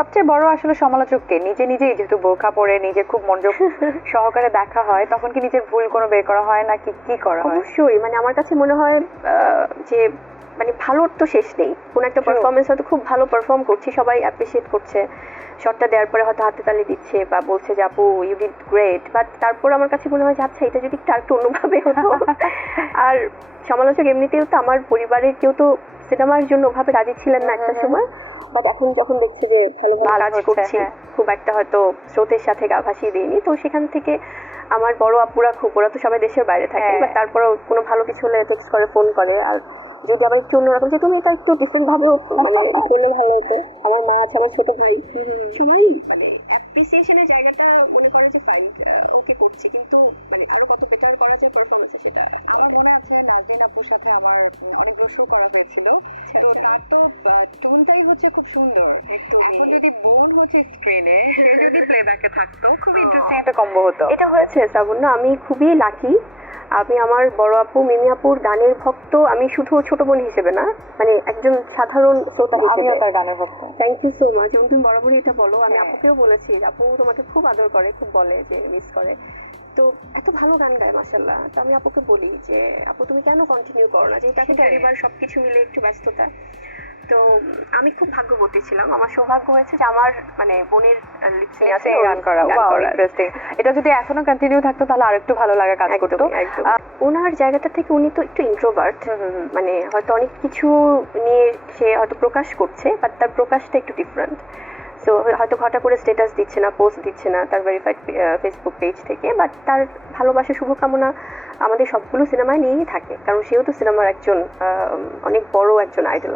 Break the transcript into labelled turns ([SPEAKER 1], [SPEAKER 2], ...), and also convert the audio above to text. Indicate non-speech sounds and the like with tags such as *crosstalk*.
[SPEAKER 1] সবচেয়ে বড় আসলে সমালোচককে নিজে নিজেই যেহেতু বোরখা পরে নিজে খুব মনোযোগ *laughs* সহকারে দেখা হয় তখন কি নিজের ভুল কোনো বের করা হয় না কি কি করা হয়?
[SPEAKER 2] অবশ্যই মানে আমার কাছে মনে হয় যে মানে ভালোর তো শেষ নেই। কোন একটা পারফরমেন্স হয়তো খুব ভালো পারফর্ম করছি সবাই অ্যাপ্রিসিয়েট করছে। শটটা দেওয়ার পরে হয়তো হাতে তালি দিচ্ছে বা বলছে যে আপু ইউ ডিড গ্রেট বাট তারপর আমার কাছে মনে হয় যে আচ্ছা এটা যদি একটু আরেকটু অন্যভাবে হতো। *laughs* আর সমালোচক এমনিতেও তো আমার পরিবারের কেউ তো সিনেমার জন্য ওভাবে রাজি ছিলেন না একটা
[SPEAKER 1] হুম, হুম।
[SPEAKER 2] সময় বাট এখন যখন দেখছি যে ভালো কাজ করছি
[SPEAKER 1] হ্যাঁ।
[SPEAKER 2] খুব একটা হয়তো স্রোতের সাথে গা ভাসিয়ে দিইনি তো সেখান থেকে আমার বড় আপুরা খুব ওরা তো সবাই দেশের বাইরে থাকে
[SPEAKER 1] হ্যাঁ।
[SPEAKER 2] বাট তারপরেও কোনো ভালো কিছু হলে টেক্সট করে ফোন করে আর যদি আবার একটু অন্যরকম যে তুমি এটা একটু ডিফারেন্ট ভাবে মানে *laughs* করলে ভালো হতো আমার মা আছে আমার ছোট ভাই সবাই মানে অ্যাপ্রিসিয়েশনের জায়গাটা মনে করো যে ফাইন ওকে করছে। কিন্তু মানে আরও কত বেটার করা যায় পারফরমেন্স সেটা
[SPEAKER 3] আমার মনে আছে নাজরিন আপুর সাথে আমার অনেকগুলো শো করা হয়েছিল। তো তার তো টোনটাই হচ্ছে খুব সুন্দর। এখন যদি বোন হচ্ছে *laughs* স্ক্রিনে যদি প্লেব্যাকে থাকতো খুব ইন্টারেস্টিং
[SPEAKER 1] একটা কম্বো হতো।
[SPEAKER 2] এটা হয়েছে শ্রাবণ্য আমি খুবই লাকি আমি আমার বড় আপু মিমি আপুর গানের ভক্ত আমি শুধু ছোট বোন হিসেবে না মানে একজন সাধারণ শ্রোতা
[SPEAKER 1] আমিও
[SPEAKER 2] হিসেবে।
[SPEAKER 1] তার গানের ভক্ত।
[SPEAKER 2] থ্যাংক ইউ সো মাচ যেমন তুমি বরাবরই এটা বলো আমি
[SPEAKER 1] হ্যাঁ।
[SPEAKER 2] আপুকেও বলেছি আপু তোমাকে খুব আদর করে খুব বলে যে মিস করে। তো এত ভালো গান গায় মাসাল্লাহ তো আমি আপুকে বলি যে আপু তুমি কেন কন্টিনিউ করো না? যেহেতু এখন। পরিবার সবকিছু মিলে একটু ব্যস্ততা। তো আমি খুব ভাগ্যবতী ছিলাম। আমার সৌভাগ্য হয়েছে যে আমার মানে বোনের লিপসিং আছে
[SPEAKER 1] আছে গান করা। ওয়াও ইন্টারেস্টিং এটা যদি এখনও কন্টিনিউ থাকতো তাহলে আরেকটু ভালো লাগা কাজ করতো।
[SPEAKER 2] ওনার জায়গাটা থেকে উনি তো একটু ইন্ট্রোভার্ট। মানে হয়তো অনেক কিছু নিয়ে সে হয়তো প্রকাশ করছে বাট তার প্রকাশটা একটু ডিফারেন্ট সো হয়তো ঘটা করে স্ট্যাটাস দিচ্ছে না পোস্ট দিচ্ছে না তার ভেরিফাইড ফেসবুক পেজ থেকে বাট তার ভালোবাসা শুভকামনা আমাদের সবগুলো সিনেমায় নিয়েই থাকে। কারণ সেও তো সিনেমার একজন অনেক বড় একজন আইডল